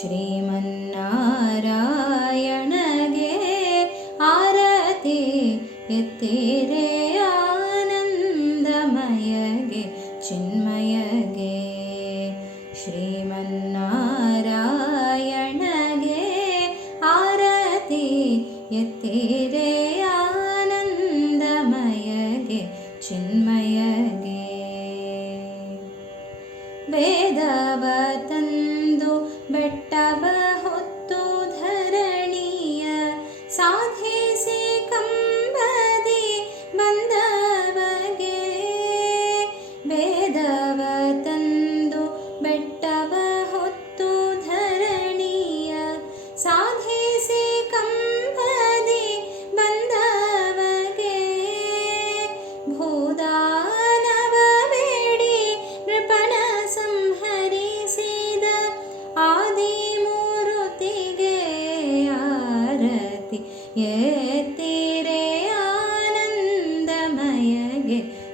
ಶ್ರೀಮನ್ನಾರಾಯಣಗೆ ಆರತಿ ಎತ್ತಿರೆ ಆನಂದಮಯಗೆ ಚಿನ್ಮಯಗೆ ಶ್ರೀಮನ್ನಾರಾಯಣಗೆ ಆರತಿ ಎತ್ತಿರೆ ಆನಂದಮಯಗೆ ಚಿನ್ಮಯಗೆ ವೇದವ ಸಾಧೆ ಕಂಬದಿ ಬಂದವಗೆ ಬೇ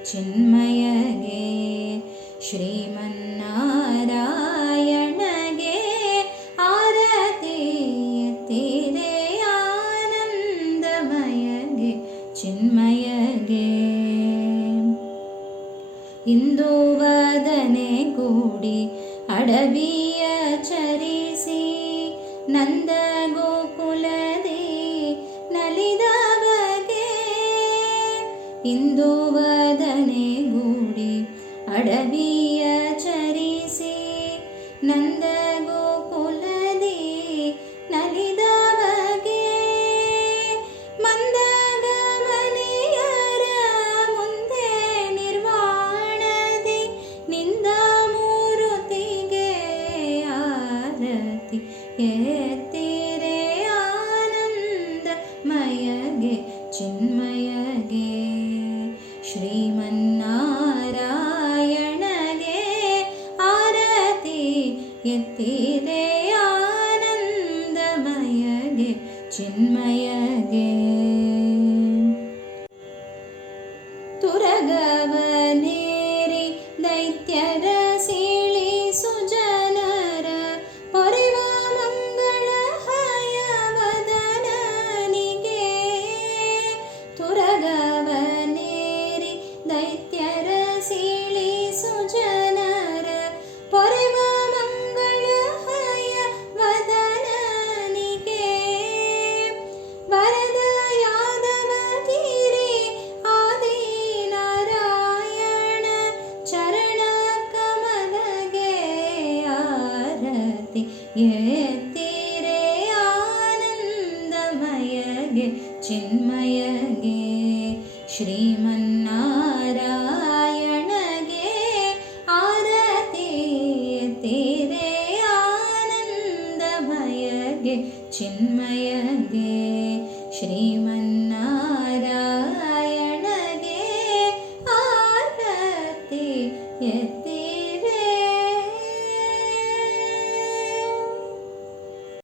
ചിന്മയകെ ചിന്മയകെ ശ്രീമന്നാരായണകെ ആരതിരെ ആനന്ദമയകെ ചിന്മയകെ ഇന്ദുവദനെ കൂടി അടവിയ ചരിಸಿ ನಂದ ಗೋಕುಲದೇ ನಲಿದ ಹಿಂದೂವದನೆ ಗೂಡಿ ಅಡವಿ ಚಿನ್ಮಯಗೆ ತುರಗವನೇರಿ ದೈತ್ಯರ ಸೀಳಿ ಸುಜನರ ಪೊರೆವ ಮಂಗಳ ಹಯವದನಿಗೆ ತುರಗವ ಎತ್ತಿರೆ ಆನಂದಮಯಗೆ ಚಿನ್ಮಯಗೆ ಶ್ರೀಮನ್ನಾರಾಯಣಗೆ ಆರತಿ ಎತ್ತಿರೆ ಆನಂದಮಯಗೆ ಚಿನ್ಮಯಗೆ ಶ್ರೀಮನ್ನಾರಾಯಣಗೆ ಆರತಿ ಎತ್ತ